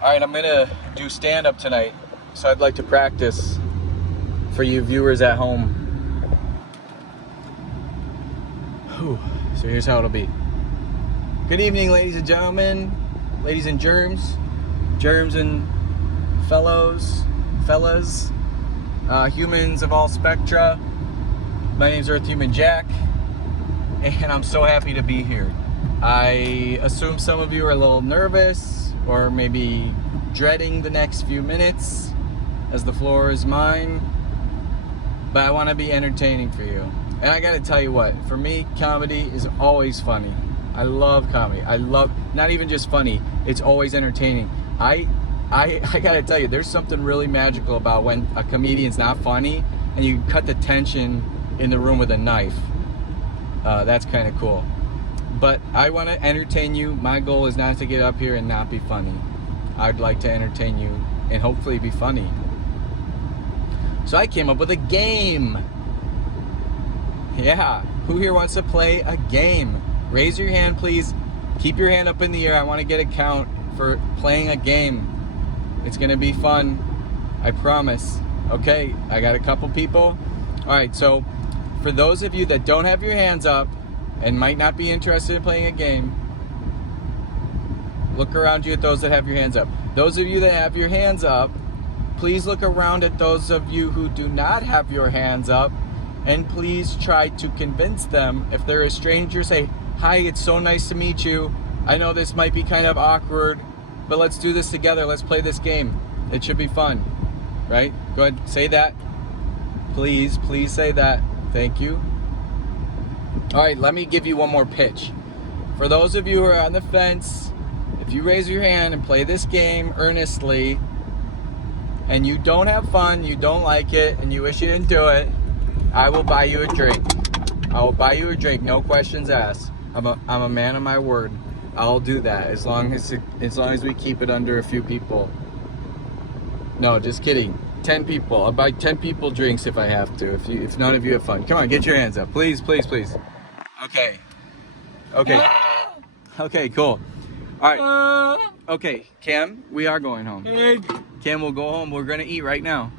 Alright, I'm gonna do stand-up tonight, so I'd like to practice for you viewers at home. Whew. So here's how it'll be. Good evening, ladies and gentlemen, ladies and germs and fellas, humans of all spectra. My name's Earth Human Jack, and I'm so happy to be here. I assume some of you are a little nervous, or maybe dreading the next few minutes, as the floor is mine, but I want to be entertaining for you. And I gotta tell you what, for me, comedy is always funny. I love comedy. I love, not even just funny, it's always entertaining. I gotta tell you, there's something really magical about when a comedian's not funny and you cut the tension in the room with a knife. That's kind of cool. But I want to entertain you. My goal is not to get up here and not be funny. I'd like to entertain you and hopefully be funny. So I came up with a game. Yeah, who here wants to play a game? Raise your hand, please. Keep your hand up in the air. I want to get a count for playing a game. It's gonna be fun, I promise. Okay, I got a couple people. All right, so for those of you that don't have your hands up and might not be interested in playing a game, look around you at those that have your hands up. Those of you that have your hands up, please look around at those of you who do not have your hands up, and please try to convince them. If they're a stranger, say, "Hi, it's so nice to meet you. I know this might be kind of awkward, but let's do this together. Let's play this game. It should be fun." Right? Go ahead, say that. Please say that. Thank you. All right, let me give you one more pitch. For those of you who are on the fence, if you raise your hand and play this game earnestly, and you don't have fun, you don't like it, and you wish you didn't do it, I will buy you a drink. I will buy you a drink, no questions asked. I'm a man of my word. I'll do that as long as we keep it under a few people. No, just kidding. 10 people. I'll buy 10 people drinks if I have to. If none of you have fun, come on, get your hands up, please. Okay. Okay, cool. All right. Okay, Cam, we are going home. Cam will go home. We're gonna eat right now.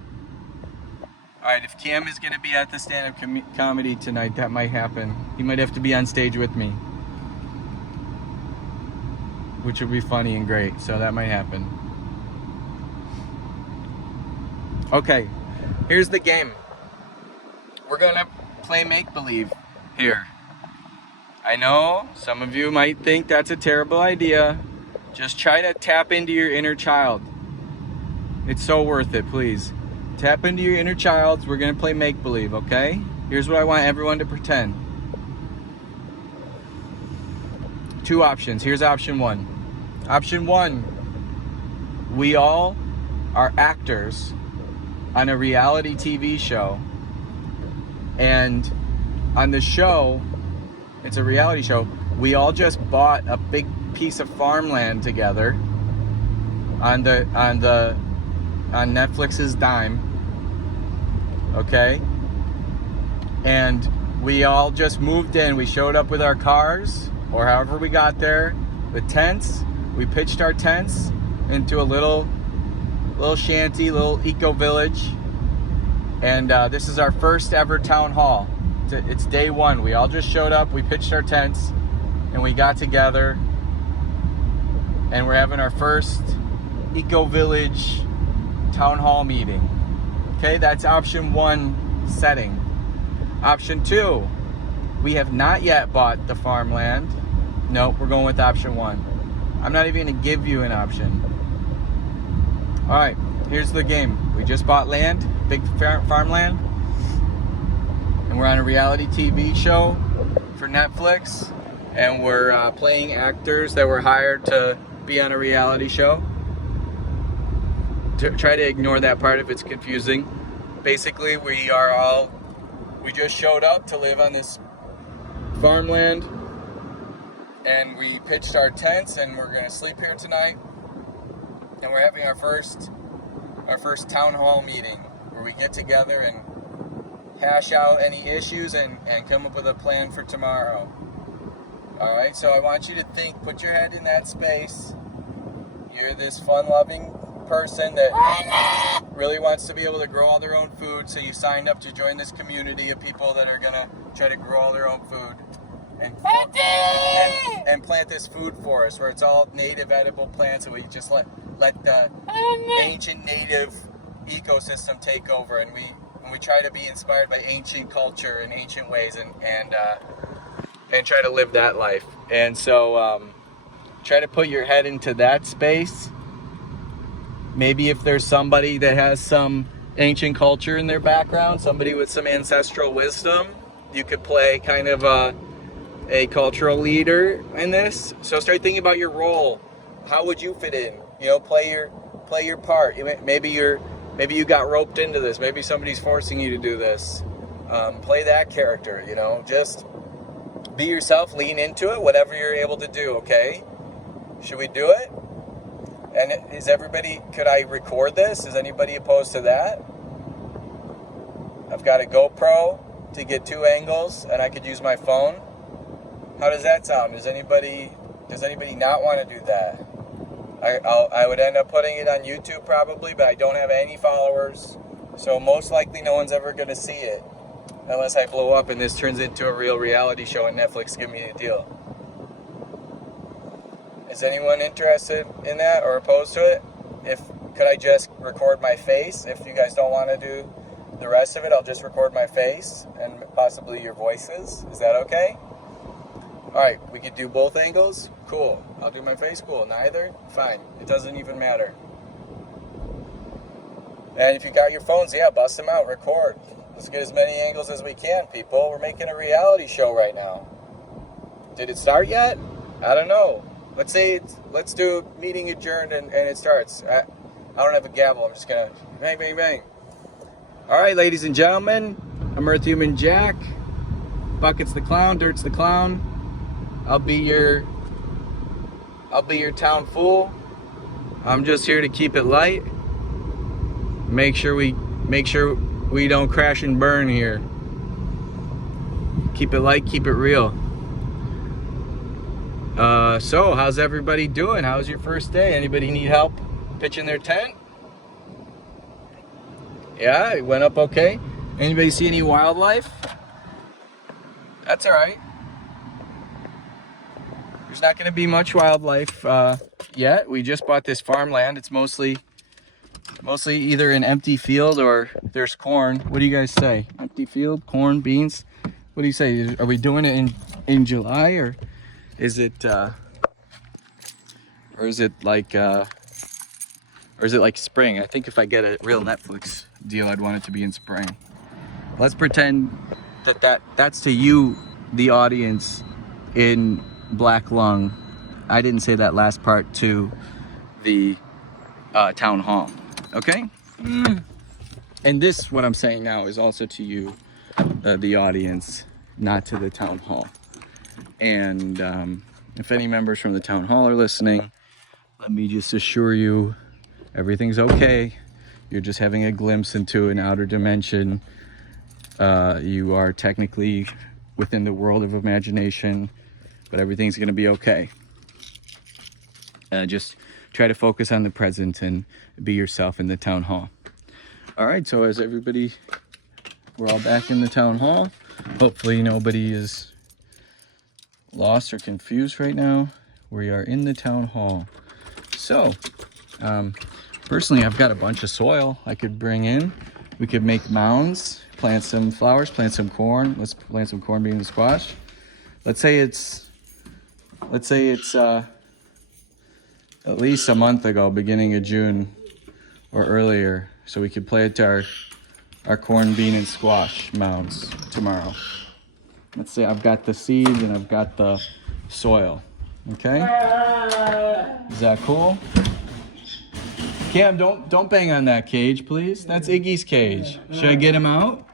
All right. If Cam is gonna be at the stand-up comedy tonight, that might happen. He might have to be on stage with me, which would be funny and great. So that might happen. Okay, here's the game. We're gonna play make-believe here. I know some of you might think that's a terrible idea. Just try to tap into your inner child. It's so worth it, please. Tap into your inner child. We're gonna play make-believe, okay? Here's what I want everyone to pretend. Two options. Here's option one. Option one, we all are actors on a reality TV show, and on the show, it's a reality show, we all just bought a big piece of farmland together on Netflix's dime, okay? And we all just moved in. We showed up with our cars, or however we got there, with tents. We pitched our tents into a little shanty, little eco village, and this is our first ever town hall. It's day one. We all just showed up, we pitched our tents, and we got together, and we're having our first eco village town hall meeting. Okay, that's option one setting. Option two, we have not yet bought the farmland. Nope, we're going with option one. I'm not even gonna give you an option. All right, here's the game. We just bought land, big farmland, and we're on a reality TV show for Netflix, and we're playing actors that were hired to be on a reality show. Try to ignore that part if it's confusing. Basically, we just showed up to live on this farmland, and we pitched our tents, and we're gonna sleep here tonight. And we're having our first town hall meeting where we get together and hash out any issues and come up with a plan for tomorrow. All right, so I want you to think, put your head in that space. you're this fun-loving person that really wants to be able to grow all their own food, so you signed up to join this community of people that are gonna try to grow all their own food and plant this food forest where it's all native edible plants, and we just let the ancient native ecosystem take over, and we try to be inspired by ancient culture and ancient ways, and try to live that life. And so try to put your head into that space. Maybe if there's somebody that has some ancient culture in their background, somebody with some ancestral wisdom, you could play kind of a cultural leader in this. So start thinking about your role. How would you fit in? You know, play your part. Maybe you got roped into this. Maybe somebody's forcing you to do this. Play that character. You know, just be yourself. Lean into it. Whatever you're able to do. Okay. Should we do it? And could I record this? Is anybody opposed to that? I've got a GoPro to get 2 angles, and I could use my phone. How does that sound? Does anybody not want to do that? I would end up putting it on YouTube probably, but I don't have any followers, so most likely no one's ever going to see it unless I blow up and this turns into a real reality show and Netflix give me a deal. Is anyone interested in that or opposed to it? Could I just record my face? If you guys don't want to do the rest of it, I'll just record my face and possibly your voices. Is that okay? Alright, we could do both angles? Cool. I'll do my face? Cool. Neither? Fine. It doesn't even matter. And if you got your phones, yeah, bust them out, record. Let's get as many angles as we can, people. We're making a reality show right now. Did it start yet? I don't know. Let's do meeting adjourned and it starts. I don't have a gavel. I'm just gonna bang, bang, bang. All right, ladies and gentlemen, I'm Earth Human Jack. Bucket's the clown, Dirt's the clown. I'll be your town fool. I'm just here to keep it light. Make sure we don't crash and burn here. Keep it light, keep it real. So how's everybody doing? How's your first day? Anybody need help pitching their tent? Yeah, it went up okay. Anybody see any wildlife? That's all right. There's not going to be much wildlife yet. We just bought this farmland. It's mostly either an empty field or there's corn. What do you guys say? Empty field, corn, beans? What do you say? Are we doing it in July, or is it like spring? I think if I get a real Netflix deal, I'd want it to be in spring. Let's pretend that's to you, the audience in Black Lung. I didn't say that last part to the town hall. Okay? And this, what I'm saying now, is also to you, the audience, not to the town hall. And if any members from the town hall are listening, let me just assure you, everything's okay. You're just having a glimpse into an outer dimension. You are technically within the world of imagination, but everything's gonna be okay. Just try to focus on the present and be yourself in the town hall. All right, so as everybody, we're all back in the town hall. Hopefully nobody is lost or confused right now. We are in the town hall. So, personally, I've got a bunch of soil I could bring in. We could make mounds, plant some flowers, plant some corn. Let's plant some corn, beans, and squash. Let's say it's at least a month ago, beginning of June or earlier, so we could plant our corn, bean, and squash mounds tomorrow. Let's say I've got the seeds and I've got the soil. Okay? Is that cool? Cam, don't bang on that cage, please. That's Iggy's cage. Should I get him out?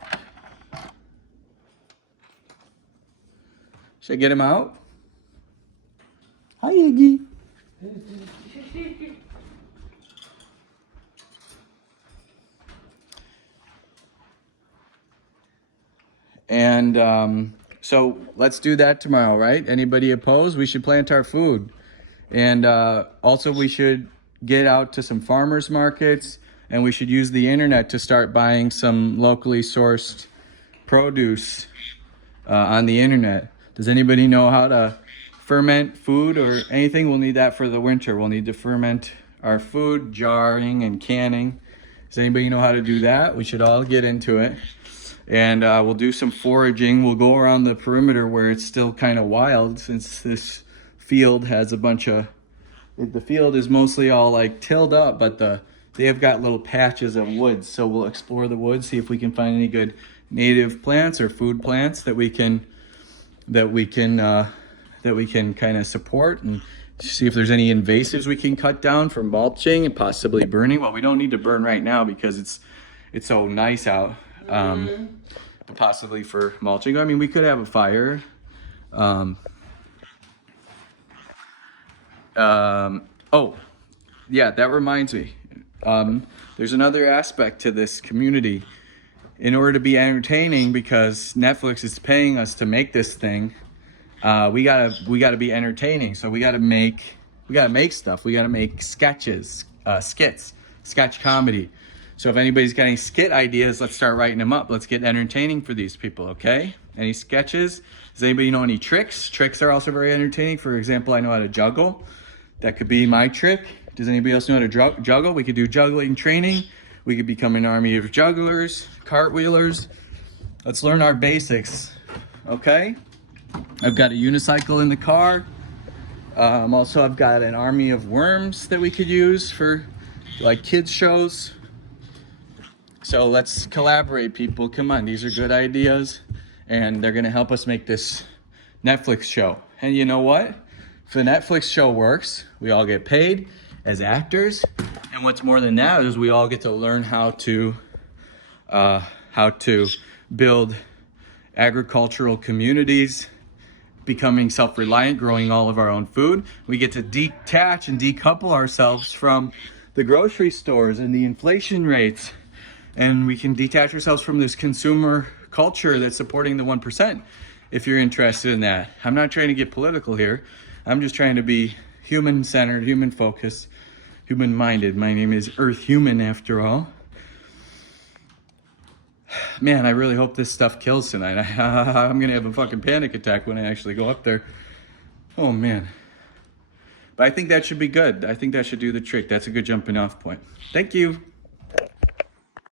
Should I get him out? Hi, Iggy. And so let's do that tomorrow, right? Anybody opposed? We should plant our food. And also we should get out to some farmers markets, and we should use the internet to start buying some locally sourced produce on the internet. Does anybody know how to ferment food or anything? We'll need that for the winter. We'll need to ferment our food, jarring and canning. Does anybody know how to do that? We should all get into it. And we'll do some foraging. We'll go around the perimeter where it's still kind of wild, since this field has a bunch of, the field is mostly all like tilled up, but they have got little patches of woods. So we'll explore the woods, see if we can find any good native plants or food plants that we can kind of support, and see if there's any invasives we can cut down from mulching and possibly burning. Well, we don't need to burn right now because it's so nice out, but possibly for mulching. I mean, we could have a fire. Oh, yeah, that reminds me. There's another aspect to this community. In order to be entertaining, because Netflix is paying us to make this thing, we gotta be entertaining. So we gotta make stuff. We gotta make sketches, skits, sketch comedy. So if anybody's got any skit ideas, let's start writing them up. Let's get entertaining for these people, okay? Any sketches? Does anybody know any tricks? Tricks are also very entertaining. For example, I know how to juggle. That could be my trick. Does anybody else know how to juggle? We could do juggling training. We could become an army of jugglers, cartwheelers. Let's learn our basics, okay? I've got a unicycle in the car. Also, I've got an army of worms that we could use for like kids shows. So let's collaborate, people. Come on, these are good ideas, and they're gonna help us make this Netflix show. And you know what? If the Netflix show works, we all get paid as actors. And what's more than that is we all get to learn how to build agricultural communities, becoming self-reliant, growing all of our own food. We get to detach and decouple ourselves from the grocery stores and the inflation rates. And we can detach ourselves from this consumer culture that's supporting the 1%, if you're interested in that. I'm not trying to get political here. I'm just trying to be human-centered, human-focused, human-minded. My name is Earth Human, after all. Man, I really hope this stuff kills tonight. I'm gonna have a fucking panic attack when I actually go up there. Oh man. But I think that should be good. I think that should do the trick. That's a good jumping off point. Thank you.